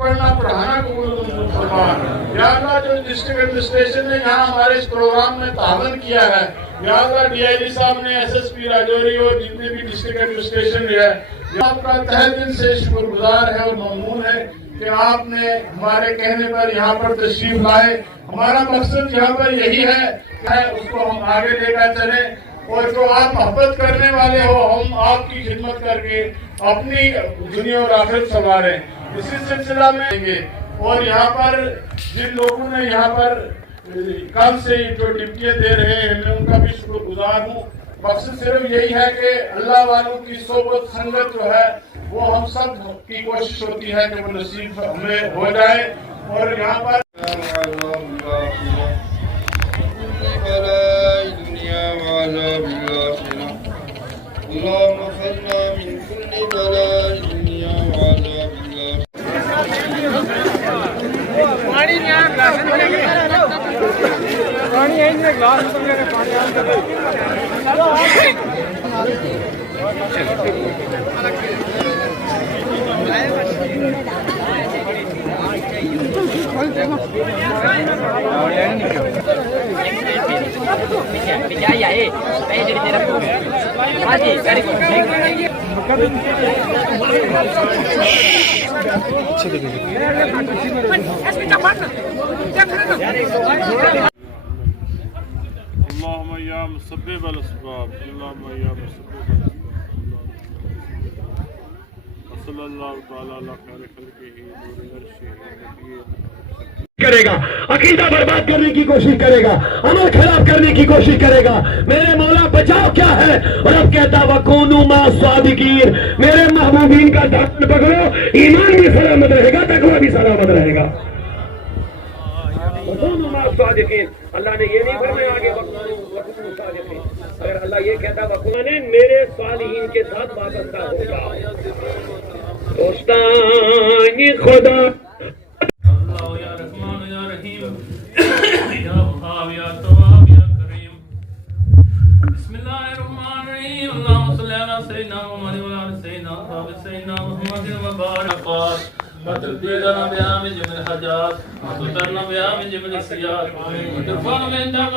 पढ़ना पढ़ाना कबूल मंजूर फरमा। या अल्लाह जो डिस्ट्रिक्ट एडमिनिस्ट्रेशन ने यहाँ हमारे इस प्रोग्राम में तावन किया है, या अल्लाह DIG साहब ने, SSP राजौरी और जितने भी डिस्ट्रिक्ट एडमिनिस्ट्रेशन है, आपका तहे दिल से शुक्रगुजार है और ममनून है कि आपने हमारे कहने पर यहाँ पर तशरीफ लाए। हमारा मकसद यहाँ पर यही है उसको हम आगे लेकर चले और जो आप मोहब्बत करने वाले हो, हम आपकी खिदमत करके अपनी दुनिया और आखिरत संवारें। इसी सिलसिला में देंगे। और यहाँ पर जिन लोगों ने यहाँ पर कल से जो ड्यूटियाँ दे रहे हैं, मैं उनका भी शुक्रगुजार हूँ। मकसद सिर्फ यही है कि अल्लाह वालों की सोबत संगत जो है वो हम सब की कोशिश होती है कि वो नसीब हमें हो जाए। और यहाँ पर اللهم يا مسبب الاسباب اللهم يا مسبب الاسباب صلی اللہ تعالی علی خیر خلقہ نور العرش کرے گا، عقیدہ برباد کرنے کی کوشش کرے گا، عمل خراب کرنے کی کوشش کرے گا۔ میرے مولا بچاؤ کیا ہے؟ اور اب کہتا وَكُونُوا مَعَ الصَّادِقِينَ، میرے محبوبین کا دامن پکڑو، ایمان بھی سلامت رہے گا، تقویٰ بھی سلامت رہے گا۔ وَكُونُوا مَعَ الصَّادِقِينَ، اللہ نے یہ نہیں فرمایا آگے وَكُونُوا الصَّادِقِينَ، اگر اللہ یہ کہتا وَكُونُوا میرے صالحین کے ساتھ وابستہ ہوگا۔ دوستان خدا وتربيتنا بها من جميع الحاجات وتطهرنا بها من جميع السيئات وترفعنا من عندك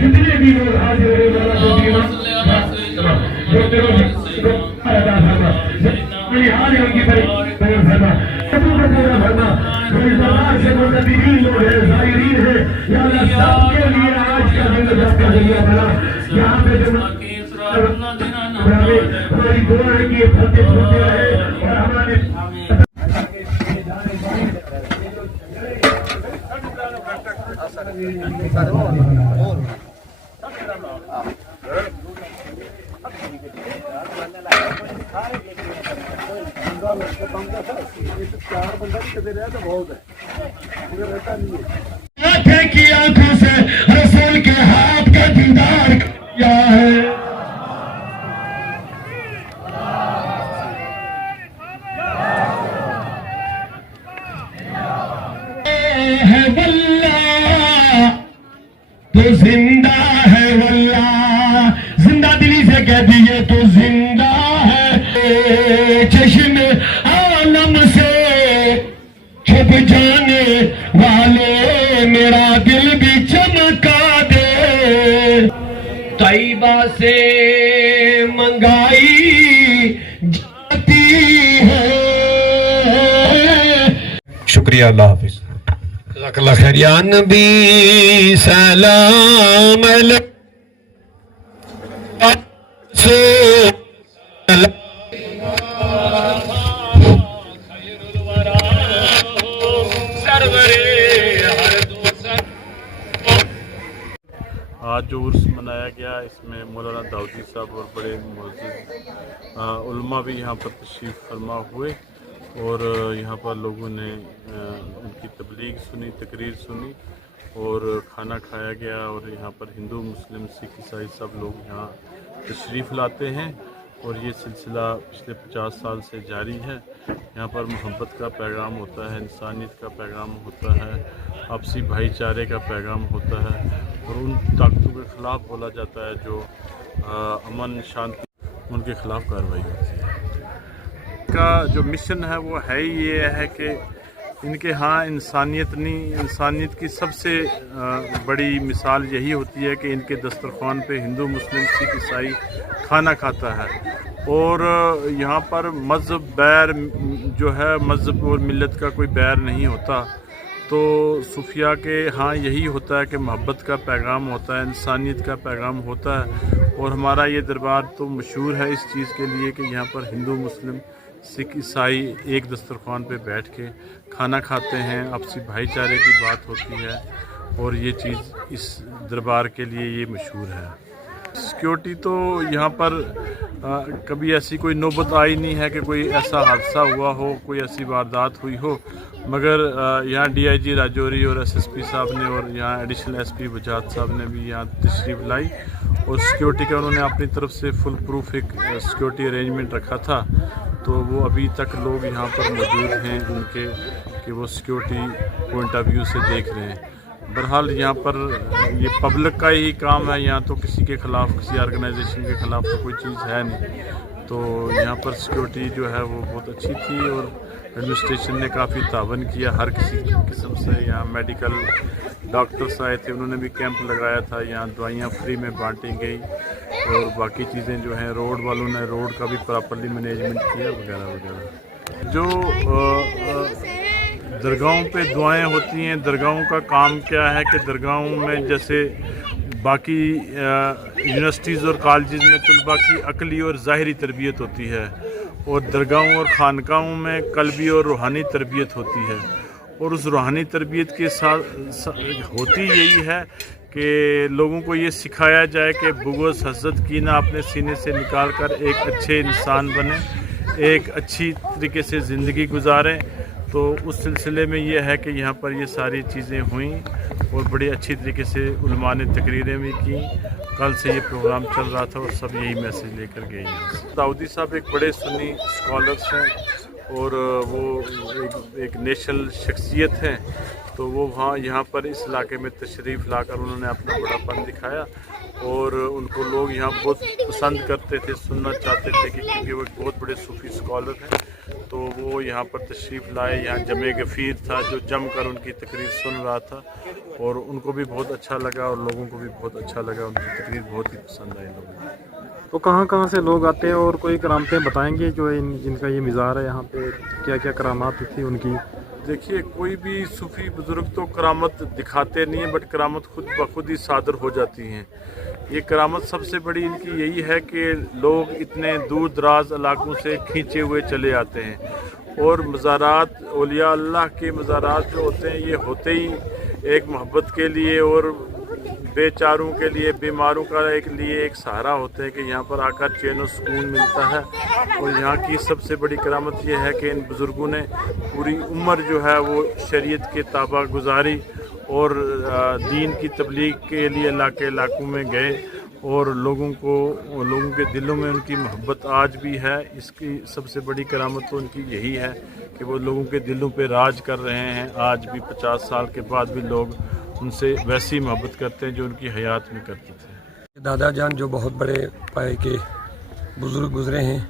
جتنے بھی لوگ حاضر یہاں پہ ہماری دعا ہے کہ یہ پھلتے پھولتے رہے اور ہمارے آنکھیں کی آنکھوں سے رسول کے ہاتھ کا دیدار کیا ہے۔ واللہ تو زندہ ہے، واللہ زندہ دلی سے کہہ دیجئے تو زندہ ہے، چشم عالم سے چھپ جانے والے میرا دل بھی چمکا دے، طیبہ سے منگائی جاتی ہے۔ شکریہ، اللہ حافظ، جزاک اللہ خیر۔ یا نبی سلام علیکم آج جو عرس منایا گیا اس میں مولانا داؤدی صاحب اور بڑے معزز علماء بھی یہاں پر تشریف فرما ہوئے اور یہاں پر لوگوں نے ان کی تبلیغ سنی، تقریر سنی اور کھانا کھایا گیا۔ اور یہاں پر ہندو، مسلم، سکھ، عیسائی سب لوگ یہاں تشریف لاتے ہیں اور یہ سلسلہ پچھلے 50 سال سے جاری ہے۔ यहाँ पर मोहब्बत का पैगाम होता है, इंसानियत का पैगाम होता है, आपसी भाईचारे का पैगाम होता है और उन ताकतों के ख़िलाफ़ बोला जाता है जो अमन शांति उनके ख़िलाफ़ कार्रवाई होती है। का जो मिशन है वो है ही ये है कि इनके यहाँ इंसानियत की सबसे बड़ी मिसाल यही होती है कि इनके दस्तरखान पे हिंदू मुस्लिम सिख ईसाई खाना खाता है और यहाँ पर मज़हब बैर जो है मज़हब और मिलत का कोई बैर नहीं होता। तो सूफिया के हाँ यही होता है कि मोहब्बत का पैगाम होता है, इंसानियत का पैगाम होता है और हमारा ये दरबार तो मशहूर है इस चीज़ के लिए कि यहाँ पर हिंदू मुस्लिम सिख ईसाई एक दस्तरखान पे बैठ के खाना खाते हैं, आपसी भाईचारे की बात होती है और ये चीज़ इस दरबार के लिए ये मशहूर है। सिक्योरिटी तो यहाँ पर कभी ऐसी कोई नौबत आई नहीं है कि कोई ऐसा हादसा हुआ हो, कोई ऐसी वारदात हुई हो, मगर यहाँ DIG राजौरी और SSP साहब ने और यहाँ एडिशनल SP बजाज साहब ने भी यहाँ तशरीफ़ लाई और सिक्योरिटी का उन्होंने अपनी तरफ से फुल प्रूफ एक सिक्योरिटी अरेंजमेंट रखा था। तो वो अभी तक लोग यहाँ पर मौजूद हैं उनके कि वो सिक्योरिटी पॉइंट ऑफ व्यू से देख रहे हैं। बहरहाल यहाँ पर ये पब्लिक का ही काम है, यहाँ तो किसी के ख़िलाफ़ किसी ऑर्गेनाइजेशन के ख़िलाफ़ तो कोई चीज़ है नहीं। तो यहाँ पर सिक्योरिटी जो है वो बहुत अच्छी थी और एडमिनिस्ट्रेशन ने काफ़ी तावन किया हर किसी किस्म से। यहाँ मेडिकल डॉक्टर्स आए थे, उन्होंने भी कैंप लगाया था, यहाँ दवाइयाँ फ्री में बांटी गई और बाकी चीज़ें जो हैं रोड वालों ने रोड का भी प्रॉपरली मैनेजमेंट किया वगैरह वगैरह। जो दरगाहों पे दुआएं होती हैं, दरगाहों का काम क्या है कि दरगाहों में जैसे बाकी यूनिवर्सिटीज़ और कॉलेजेस में तलबा की अकली और ज़ाहिरी तरबियत होती है और दरगाहों और खानकाहों में कल्बी और रूहानी तरबियत होती है और उस रूहानी तरबियत के साथ होती यही है कि लोगों को ये सिखाया जाए कि बुग़्ज़ हसद कीना अपने सीने से निकाल कर एक अच्छे इंसान बने, एक अच्छी तरीके से ज़िंदगी गुजारें। तो उस सिलसिले में ये है कि यहाँ पर ये सारी चीज़ें हुई और बड़ी अच्छी तरीके से उलमा ने तकरीरें भी की। कल से ये प्रोग्राम चल रहा था और सब यही मैसेज लेकर गए हैं। दाऊदी साहब एक बड़े सुन्नी स्कॉलर्स हैं और वो एक नेशनल शख्सियत हैं, तो वो वहाँ यहाँ पर इस इलाके में तशरीफ़ लाकर उन्होंने अपना बड़ापन दिखाया और उनको लोग यहाँ बहुत पसंद करते थे, सुनना चाहते थे कि क्योंकि वो एक बहुत बड़े सूफ़ी स्कॉलर हैं। तो वो यहाँ पर तशरीफ़ लाए, यहाँ जमे गफ़ीर था जो जम कर उनकी तकरीर सुन रहा था और उनको भी बहुत अच्छा लगा और लोगों को भी बहुत अच्छा लगा, उनकी तकरीर बहुत ही पसंद आई लोगों को। तो कहाँ कहाँ से लोग आते हैं और कोई करामतें बताएंगे जो जिनका ये मिज़ार है यहाँ पे, क्या क्या करामात थी उनकी? देखिए, कोई भी सूफ़ी बुज़ुर्ग तो करामत दिखाते नहीं हैं, बट करामत खुद ब खुद ही सादर हो जाती हैं। ये करामत सबसे बड़ी इनकी यही है कि लोग इतने दूर दराज इलाकों से खींचे हुए चले आते हैं और मज़ारात औलिया अल्लाह के मज़ारात जो होते हैं ये होते ही एक मोहब्बत के लिए और बेचारों के लिए, बीमारों का एक सहारा होते हैं कि यहाँ पर आकर चैन और सुकून मिलता है। और यहाँ की सबसे बड़ी करामत ये है कि इन बुज़ुर्गों ने पूरी उम्र जो है वो शरीयत के ताबा गुजारी और दीन की तबलीग के लिए इलाकों में गए और लोगों के दिलों में उनकी मोहब्बत आज भी है। इसकी सबसे बड़ी करामत तो उनकी यही है कि वो लोगों के दिलों पे राज कर रहे हैं। आज भी 50 साल के बाद भी लोग उनसे वैसी मोहब्बत करते हैं जो उनकी हयात में करते थे। दादा जान जो बहुत बड़े पाए के बुज़ुर्ग गुज़रे हैं,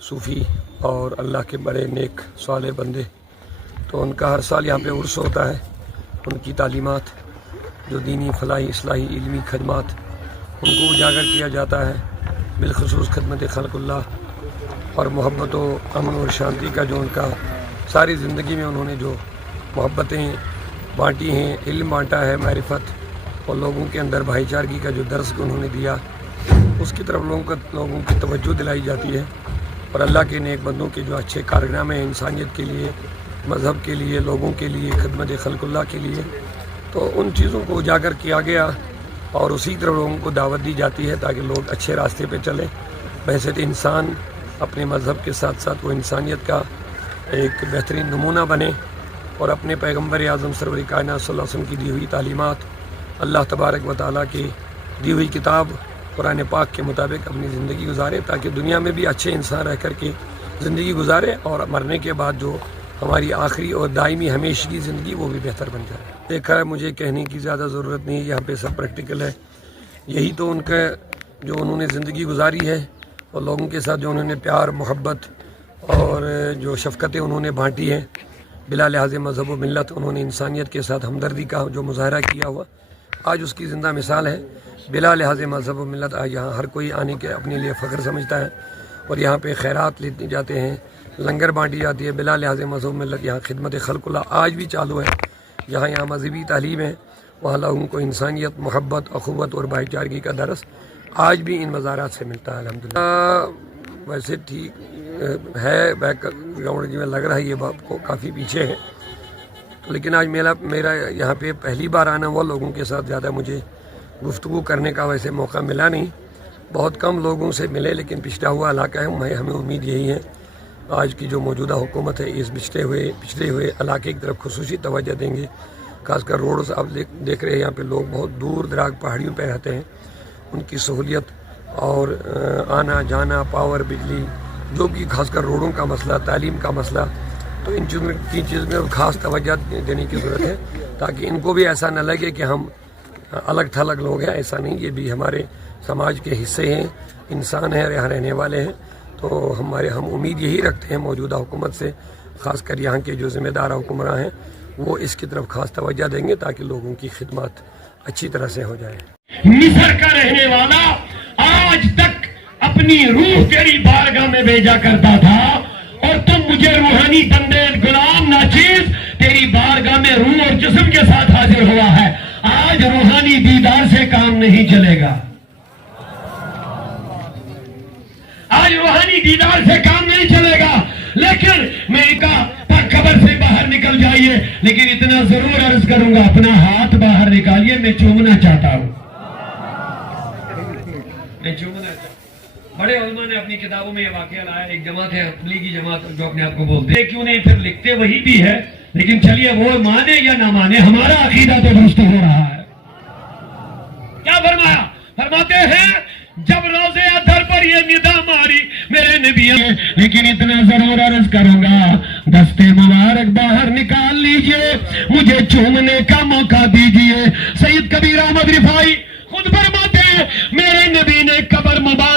सूफ़ी और अल्लाह के बड़े नेक साले बंदे, तो उनका हर साल यहाँ पे उर्स होता है। उनकी तालीमात जो दीनी फलाही इस्लाही इल्मी खदमात उनको उजागर किया जाता है, बिलखसूस खदमत खल्क़ुल्लाह और मोहब्बत व अमन और शांति का जो उनका सारी ज़िंदगी में उन्होंने जो मोहब्बतें बांटी हैं, इल्म बांटा है, मारिफत और लोगों के अंदर भाईचारगी का जो दर्स उन्होंने दिया, उसकी तरफ लोगों की तवज्जो दिलाई जाती है। और अल्लाह के नेक बंदों के जो अच्छे कारनामे हैं इंसानियत के लिए, मज़हब के लिए, लोगों के लिए, खिदमत खल्क़ुल्लाह के लिए, तो उन चीज़ों को उजागर किया गया और उसी तरफ लोगों को दावत दी जाती है ताकि लोग अच्छे रास्ते पे चलें। वैसे तो इंसान अपने मज़हब के साथ साथ वो इंसानियत का एक बेहतरीन नमूना बने और अपने पैगम्बर आज़म सरवर कायनात सल्लल्लाहु अलैहि वसल्लम की दी हुई तालीमात, अल्लाह तबारक व तआला की दी हुई किताब कुरान पाक के मुताबिक अपनी ज़िंदगी गुजारे ताकि दुनिया में भी अच्छे इंसान रह कर के ज़िंदगी गुजारें और मरने के बाद जो हमारी आखिरी और दायमी हमेशगी ज़िंदगी वो भी बेहतर बन जाए। देखा है, मुझे कहने की ज़्यादा ज़रूरत नहीं है, यहाँ पे सब प्रैक्टिकल है। यही तो उनका जो उन्होंने ज़िंदगी गुजारी है और लोगों के साथ जो उन्होंने प्यार मोहब्बत और जो शफ़क़तें उन्होंने बांटी हैं, बिला लिहाज मज़हब व मिल्लत उन्होंने इंसानियत के साथ हमदर्दी का जो मुज़ाहरा किया हुआ, आज उसकी ज़िंदा मिसाल है। बिला लिहाज मज़हब व मिल्लत आज यहाँ हर कोई आने के अपने लिए फ़ख्र समझता है और यहाँ पे खैरात लेते जाते हैं, लंगर बांटी जाती है। बिला लिहाज मज़हब व मिल्लत यहाँ खिदमत खल्क़ुल्लाह आज भी चालू है। यहाँ मज़हबी तालीम है, वहाँ लोगों को इंसानियत, मोहब्बत, अख़ुवत और भाईचारगी का दरस आज भी इन मज़ारात से मिलता है अल्हम्दुलिल्लाह। वैसे ठीक है, बैकग्राउंड में लग रहा है ये बात को काफ़ी पीछे है, तो लेकिन आज मेरा यहाँ पे पहली बार आना हुआ। लोगों के साथ ज़्यादा मुझे गुफ्तगू करने का वैसे मौका मिला नहीं, बहुत कम लोगों से मिले, लेकिन पिछड़ा हुआ इलाका है, हमें उम्मीद यही है आज की जो मौजूदा हुकूमत है इस पिछड़े हुए इलाके की तरफ खुसूसी तवज्जो देंगे। खासकर रोड से आप देख रहे हैं, यहाँ पे लोग बहुत दूर दराज पहाड़ियों पे रहते हैं, उनकी सहूलियत और आना जाना, पावर, बिजली, जो भी खासकर रोडों का मसला, तालीम का मसला, तो इन चीज़ों में खास तवज्जो देने की ज़रूरत है ताकि इनको भी ऐसा न लगे कि हम अलग थलग लोग हैं। ऐसा नहीं, ये भी हमारे समाज के हिस्से हैं, इंसान हैं, यहाँ रहने वाले हैं। तो हम उम्मीद यही रखते हैं मौजूदा हुकूमत से, ख़ासकर यहाँ के जो ज़िम्मेदार हुक्मरान हैं वो इसकी तरफ खास तवज्जो देंगे ताकि लोगों की खिदमत अच्छी तरह से हो जाए। मिस्र का रहने वाला आज तक अपनी रूह तेरी बारगाह में भेजा करता था और तुम मुझे रूहानी बंदे गुलाम नाचीज तेरी बारगाह में रूह और जिस्म के साथ हाजिर हुआ है। आज रूहानी दीदार से काम नहीं चलेगा, आज रूहानी दीदार से काम नहीं चलेगा। लेकिन मैं कहा कब्र से बाहर निकल जाइए, लेकिन इतना जरूर अर्ज करूंगा, अपना हाथ बाहर निकालिए, मैं चूमना चाहता हूं, मैं चूमना चाहता हूं। बड़े उलमा ने अपनी किताबों में ये वाकया लाया, एक जमात है तबलीगी जमात जो अपने आप को बोलते हैं, क्यों नहीं फिर लिखते वही भी है, लेकिन चलिए वो माने या ना माने, हमारा अकीदा तो दुरुस्त हो रहा है। क्या फरमाया? फरमाते हैं जब रोज़े अदर पर ये निदा मारी मेरे नबी, लेकिन इतना जरूर अर्ज करूंगा, दस्ते मुबारक बाहर निकाल लीजिए, मुझे चूमने का मौका दीजिए। सैयद कबीर अहमद रिफाई खुद फरमाते हैं मेरे नबी ने कब्र मुबारक